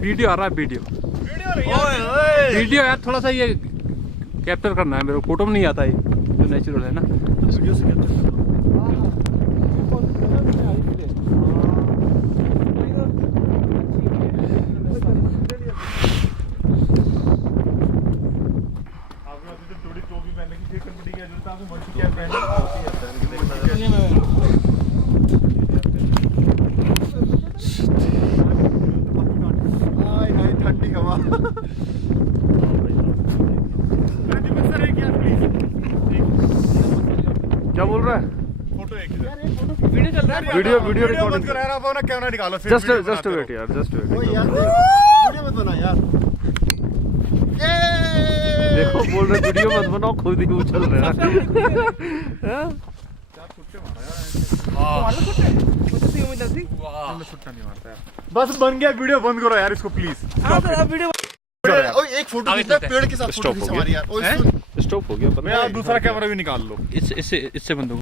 Video आ रहा है, video यार, थोड़ा सा ये कैप्चर करना है मेरे को, फोटो में नहीं आता ये जो नेचुरल है ना, वीडियो से कैप्चर करना। थोड़ी टोपी पहनने की फिर कंपनी की जरूरत है, मर्जी क्या पहनना ठंडी हवा। क्या बोल रहा है? फोटो एक वीडियो चल रहा है, वीडियो रिकॉर्डिंग करा रहा हूं ना, कैमरा निकालो फिर जस्ट वेट यार, जस्ट वेट। ओ यार वीडियो मत बना यार। देखो बोल रहे वीडियो मत बनाओ, खुद ही उछल रहे हैं। बस बन गया, वीडियो बंद करो यार इसको प्लीज। एक फोटो खींचना पेड़ के साथ, फोटो खींच हमारी यार। स्टॉप हो गया, मैं दूसरा कैमरा भी निकाल लो। इससे बंद हो